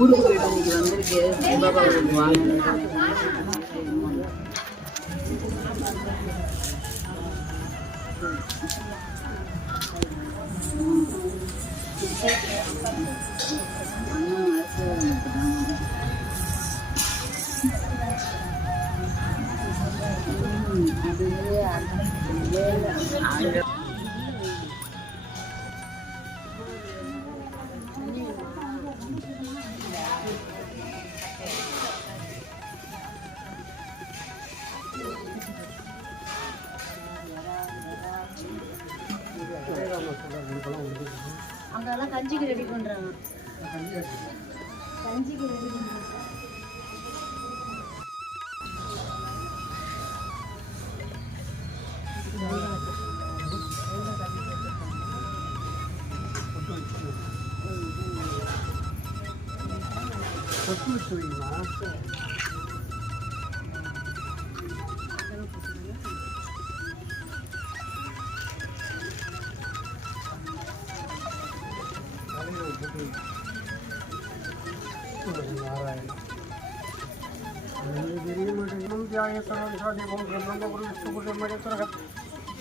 ஊருக்கு போயிட்டு இன்னைக்கு வந்திருக்கு பாபா வாங்க. அங்கெல்லாம் கஞ்சிக்கு ரெடி பண்றாங்க. கஞ்சிக்கு ரெடி பண்றாங்க.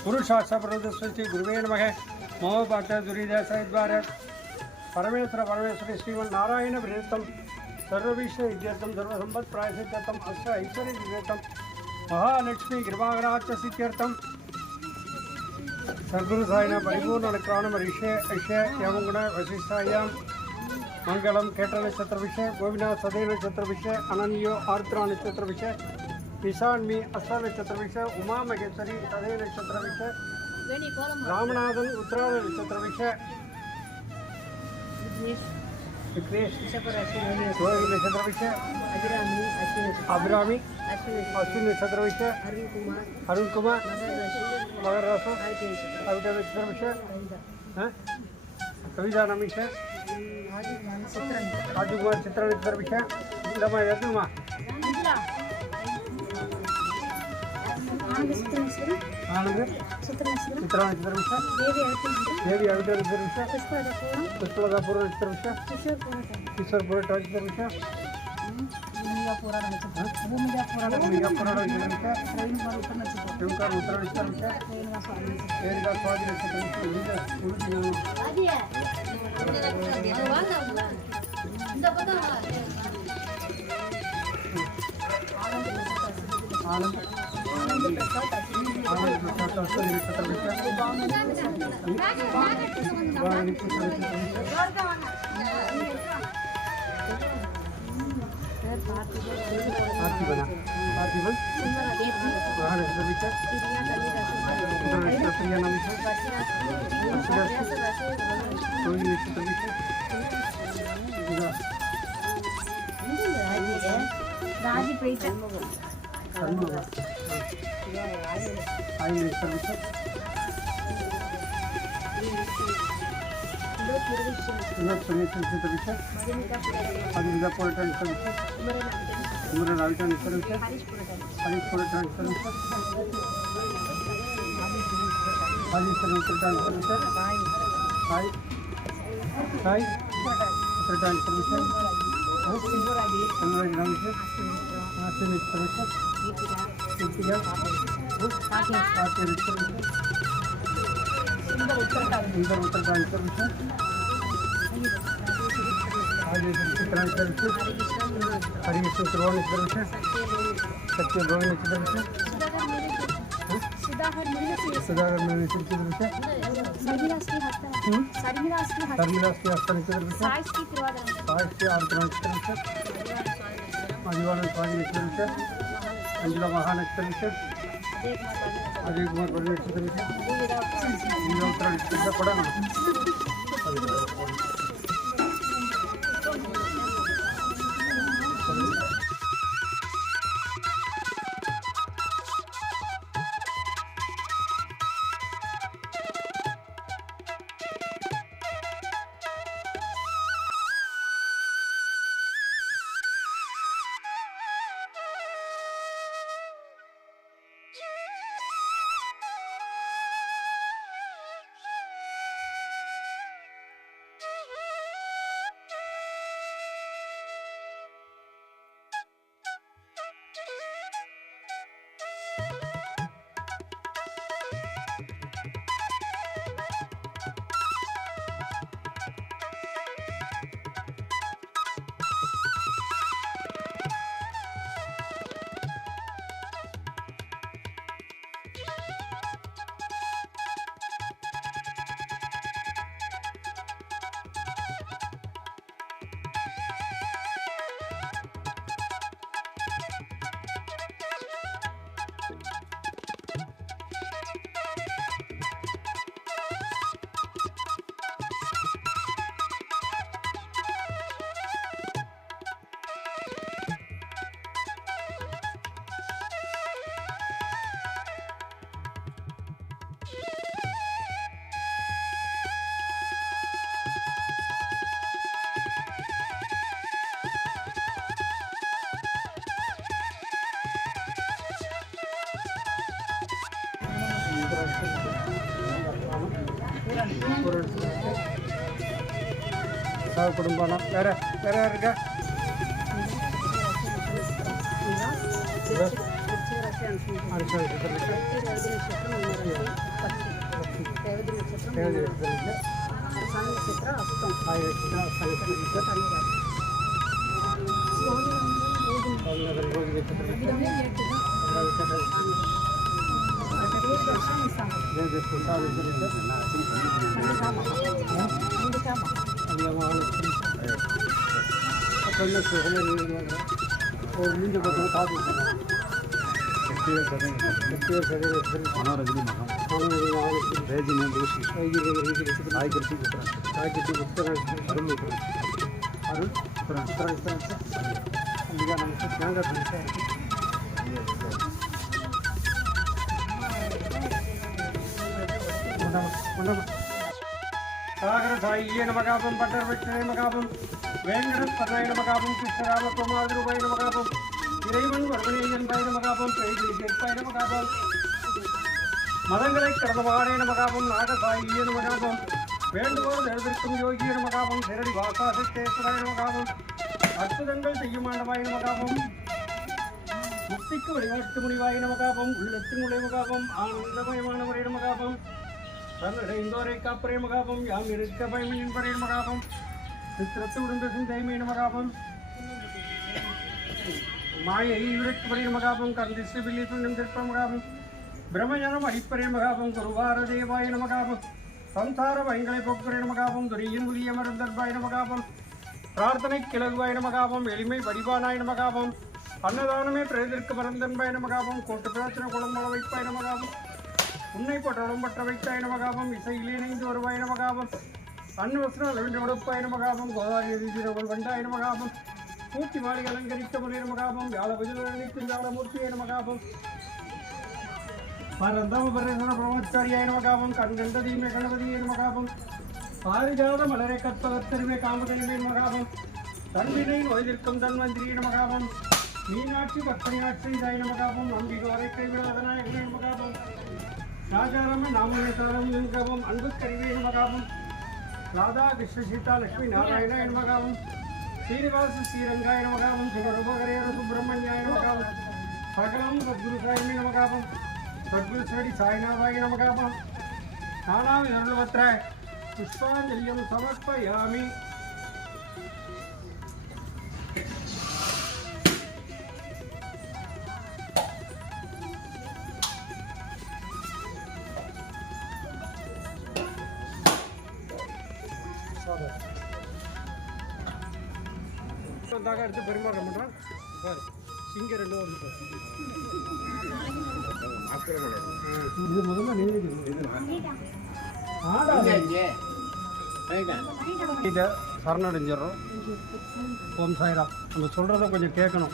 पुरुषास्त्रस्वस्ति गुरुवे नमः मम पाठ दुरीदद्वार परमेश्वर परमेश्वरी श्रीमन्नारायण विरतं सर्वविषय विद्यार्थं सर्वसम्पत्प्रायसिद्धं अस्य ऐश्वर्य विवेकं महालक्ष्मी कृपागराच्च सिद्ध्यर्थं सद्गुरु साईना परिपूर्ण अनुग्रहणं ऋषे ऐषे यमगुण वशिष्ठायां मंगलम केट नक्षत्र विषय गोविनाथ सदय नक्षत्र विषय अनन्यो आर्द्रा नक्षत्र विषय ईशान्मी अष्ट नक्षत्र विषय उमा महेश्वरी सदय नक्षत्र विषय रामनाथन उत्तरायण नक्षत्र विषय नक्षत्र विषय अभिरामी अश्विन नक्षत्र विषय अरुण कुमार मगर राशि कविता नक्षत्र विषय कविता नाम विषय राजकुमार चित्र नक्षत्र विषय आनंद चित्र नक्षत्र विषय देवी अविद्या नक्षत्र विषय पुष्पलतापुर नक्षत्र विषय किशोरपुर नक्षत्र विषय भूमिका पुराण नक्षत्र विषय उत्तर नक्षत्र विषय स्वाति नक्षत्र आनंद हरीश सुधाकर मिळण्याची सुधाकर मिळण्याची चतुर्विषय शर्मिलास्की हत्ता शर्मिलास्की हत्ता धर्मिलास्की हस्तानी चतुर्विषय सायस्की त्रिवादन साहित्य आर्द्रा चतुर्विषय मधुवान स्वामी चतुर्विषय अंजुला महान चतुर्विषय अजय कुमार बड़े चतुर्विषय पड़ा ना குடும்பம் வேற வேற இருக்க சாகர சாயியே நமகாபம் பட்டர் வெற்றியை நமகாபம் வேங்கடப்பதாய நமகாபம் கிருஷ்ணராம குமாரூபாய நமகாபம் இறைவன் வர்மனேயன் பய நமகாபம் பெய்திருப்பாய நமகாபம் மதங்களை கடந்தவாடே நமகாபம் நாகசாயியே நமகாபம் வேண்டுவோர் எழுதிருக்கும் யோகிய நமகாபம் சிரடி வாசாசித்தேஸ்வராய நமகாபம் அற்புதங்கள் செய்யுமாண்டவாய நமகாபம் முக்திக்கு வழிகாட்டு முனிவாய நமகாபம் உள்ளத்தின் உடைய முகாபம் ஆனந்தமயமானவரே நமகாபம் தன்னடைந்தோரை காப்பரே மகாபம் யாம் இருக்க பயமின் பரே மகாபம் சித்திரத்துடன் பேசும் தைமை மகாபம் மாயை விரட்டு பரே மகாபம் கந்திசு பில்லிசுண்டம் திருப்ப மகாபம் பிரம்மஜனம் அடிப்பரே மகாபம் குருவார தேவாய நமகாபம் சம்சார பயங்களை போக்குரே மகாபம் துரியின் புதிய மருந்தர்பாய நமகாபம் பிரார்த்தனை கிழகுவாய நமகாபம் எளிமை வடிவானாய நமகாபம் அன்னதானமே பிரேதிற்கு மருந்தன்பாய நமகாபம் கோட்டு பிரார்த்தனை குளம்பள வைப்பாய நமகாபம் உன்னை போட்டாலும் பற்ற வைத்தாய நமகாபம் இசையில் இணைந்து வருவாய நமகாபம் அன்னவசனம் அளவின்றி உடுப்பாய நமகாபம் கோதாரி எதிர்வள் வண்டாய நமகாபம் பூர்த்தி மாலை அலங்கரித்த முறை நமகாபம் வியாழ பதிலிக்கும் வியாழமூர்த்தியாய நமகாபம் பரந்தம பரேசன பிரம்மச்சாரியாய நமகாபம் கண்கண்ட தீமை கணபதியே நமகாபம் பாரிஜாத மலரை கற்பகத்தருமே காமதனிமே நமகாபம் தன்வினை நோய்திருக்கும் தன்வந்திரியே நமகாபம் மீனாட்சி பக்தனியாட்சி தாய் நமகாபம் அம்பிகோரை கைவிடாதனாயகனே நமகாபம் ராஜாராம நாமநேசாரம் நமகாபம் அன்புக்கரிவே நமகாபம் ராதா கிருஷ்ண சீதா லட்சுமி நாராயணாய நமகாபம் ஸ்ரீனிவாச ஸ்ரீரங்காய நமகாபம் சுகரூபகரேர சுப்பிரமணியாய நமகாபம் சகலம் சத்குரு சாயிமே நமகாபம் சத்குரு ஸ்ரீ சாய்நாதாய நமகாபம் நானாம் இருபத்திர புஷ்பாஞ்சலியம் சமர்ப்பயாமி. வந்தாங்க எடுத்து பெருமாள் பண்ணுறான் பாரு இங்கே 2 வந்து இது முதல்ல இதை சரணடைஞ்சிடறோம். ஓம் சாய்ராம். நம்ம சொல்கிறத கொஞ்சம் கேட்கணும்.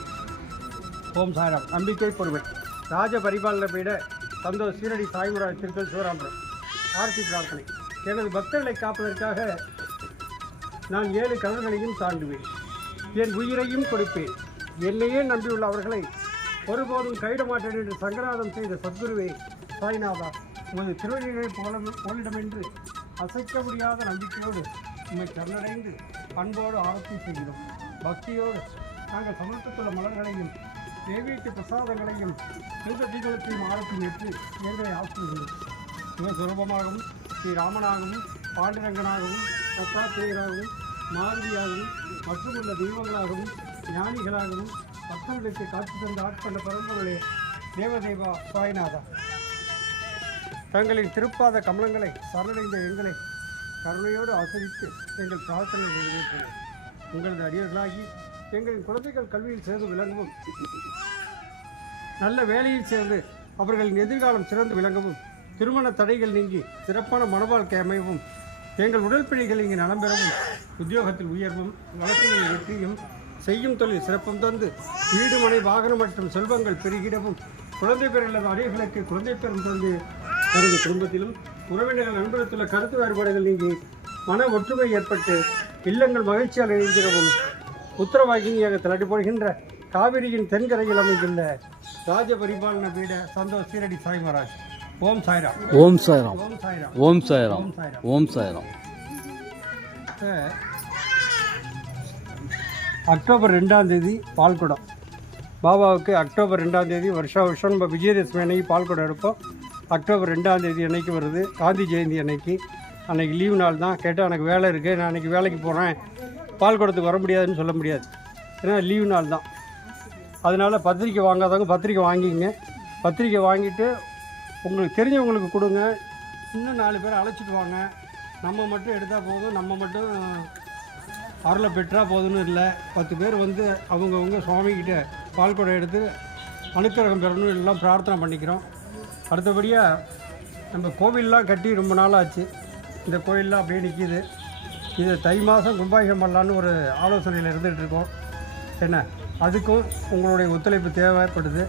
ஓம் சாய்ராம். நம்பிக்கை பொறுமை. ராஜ பரிபாலன பீட சந்தோஷ் சீரடி சாய்மராஜ் திருக்கல் சிவராமபுரம். ஆர்த்தி பிரார்த்தனை. எனது பக்தர்களை காப்பதற்காக நான் 7 கடல்களையும் தாண்டுவேன். என் உயிரையும் கொடுப்பேன். என்னையே நம்பியுள்ள அவர்களை ஒருபோதும் கைவிட மாட்டேன் என்று சங்கராதம் செய்த சத்குருவே சாய்நாதா, உமது திருவடிகளை போலிடமென்று அசைக்க முடியாத நம்பிக்கையோடு உண்மை சரணடைந்து அன்போடு ஆரத்தி செய்கிறோம். பக்தியோடு நாங்கள் சமர்ப்பித்துள்ள மலர்களையும் தேவிக்கு பிரசாதங்களையும் இந்த தீபத்தையும் ஆரத்தி ஏற்று எங்களை ஆசிரியர்கள் சிவஸ்வரூபமாகவும் ஸ்ரீராமனாகவும் பாண்டுரங்கனாகவும் தத்தாத்திரேயராகவும் மாருதியாகவும் மற்றுமுள்ள தெய்வங்களாகவும் ஞானிகளாகவும் பக்தர்களுக்கு காட்சி தந்த ஆட்கொண்ட பரம்பொருளே தேவதேவா சாய்நாதா, தங்களின் திருப்பாத கமலங்களை சரணடைந்த எங்களை கருணையோடு ஆசரித்து எங்கள் பிரார்த்தனை நிறைவேற்றினோம். உங்களது அடியர்களாகி எங்களின் குழந்தைகள் கல்வியில் சேர்ந்து விளங்கவும், நல்ல வேலையில் சேர்ந்து அவர்களின் எதிர்காலம் சிறந்து விளங்கவும், திருமண தடைகள் நீங்கி சிறப்பான மனவாழ்க்கை அமையவும், எங்கள் உடல் பிழைகள் இங்கு நலம் பெறவும், உத்தியோகத்தில் உயர்வும் வழக்குகளில் வெற்றியும் செய்யும் தொழில் சிறப்பும் தந்து வீடு மனை வாகனம் மற்றும் செல்வங்கள் பெருகிடவும், குழந்தை பேர் இல்லாத அடியர்களுக்கு குழந்தை பேரும் தந்து எனது குடும்பத்திலும் உறவினர்கள் நண்பர்களுள்ள கருத்து வேறுபாடுகள் நீங்கி மன ஒற்றுமை ஏற்பட்டு இல்லங்கள் மகிழ்ச்சியால் இணைந்திடவும், உத்தரவாகினியாக தள்ளி போடுகின்ற காவிரியின் தென்கரையில் அமைந்துள்ள ராஜ பரிபாலன பீட சந்தோஷ் சீரடி சாய்மராஜ். ஓம் சாய்ராம். ஓம் சாய்ராம். ஓம் சாய்ராம். ஓம் சாய்ராம். ஓம் சாய்ராம். அக்டோபர் 2ஆம் தேதி பால்குடம் பாபாவுக்கு. அக்டோபர் 2ஆம் தேதி வருஷம் நம்ம விஜயதசமி அன்னைக்கு பால்குடம் எடுப்போம். அக்டோபர் 2ஆம் தேதி அன்னைக்கு வருது, காந்தி ஜெயந்தி அன்னைக்கு. அன்னைக்கு லீவு நாள் தான். கேட்டால் எனக்கு வேலை இருக்குது, நான் அன்றைக்கி வேலைக்கு போகிறேன், பால்குடத்துக்கு வர முடியாதுன்னு சொல்ல முடியாது. ஏன்னா லீவு நாள் தான். அதனால் பத்திரிக்கை வாங்காதவங்க பத்திரிக்கை வாங்கிங்க. பத்திரிக்கை வாங்கிட்டு உங்களுக்கு தெரிஞ்சவங்களுக்கு கொடுங்க. இன்னும் 4 பேர் அழைச்சிட்டு வாங்க. நம்ம மட்டும் எடுத்தால் போதும், நம்ம மட்டும் அருளை பெற்றா போதுன்னு இல்லை. 10 பேர் வந்து அவங்கவுங்க சுவாமிகிட்ட பால்குடம் எடுத்து அனுக்கிரகம் பெறணும் எல்லாம் பிரார்த்தனை பண்ணிக்கிறோம். அடுத்தபடியாக நம்ம கோவிலெலாம் கட்டி ரொம்ப நாள் ஆச்சு. இந்த கோயிலெலாம் அப்படியே நிற்கிது. இது தை மாதம் கும்பாபிஷேகம் பண்ணலான்னு ஒரு ஆலோசனையில் இருந்துகிட்ருக்கோம். என்ன, அதுக்கும் உங்களுடைய ஒத்துழைப்பு தேவைப்படுது.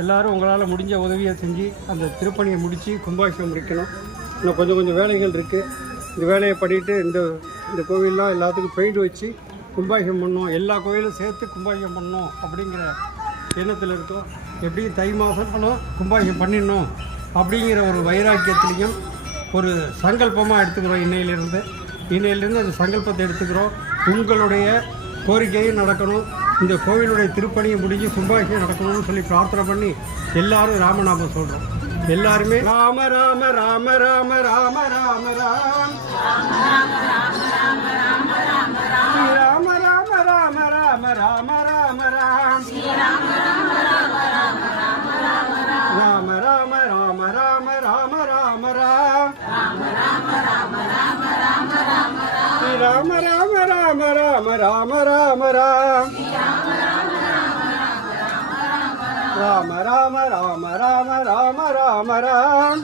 எல்லோரும் உங்களால் முடிஞ்ச உதவியை செஞ்சு அந்த திருப்பணியை முடித்து கும்பாபிஷேகம் முடிக்கணும். இன்னும் கொஞ்சம் வேலைகள் இருக்குது. இந்த வேலையை பண்ணிவிட்டு இந்த கோவிலெலாம் எல்லாத்துக்கும் பெயிண்ட் வச்சு கும்பாபிஷேகம் பண்ணணும், எல்லா கோயிலும் சேர்த்து கும்பாபிஷேகம் பண்ணணும் அப்படிங்கிற எண்ணத்தில் இருக்கோம். எப்படியும் தை மாதம்னாலும் கும்பாபிஷேகம் பண்ணிடணும் அப்படிங்கிற ஒரு வைராக்கியத்துலேயும் ஒரு சங்கல்பமாக எடுத்துக்கிறோம். இன்னையிலேருந்து அந்த சங்கல்பத்தை எடுத்துக்கிறோம். உங்களுடைய கோரிக்கையும் நடக்கணும், இந்த கோவிலுடைய திருப்பணியை முடிஞ்சு கும்பாபிஷேகம் நடக்கணும்னு சொல்லி பிரார்த்தனை பண்ணி எல்லாரும் ராமநாமம் சொல்கிறோம். எல்லாருமே ராம ராம ராம ராம ராம ராம ராம் ராம ராம ராம ராம ராம ராம ராம் ராம ராம ராம ராம ராம ராம ராம் ராம ராம ராம ராம ராம ராம ராம் ராம ராம ராம ராம ராம ராம ராம்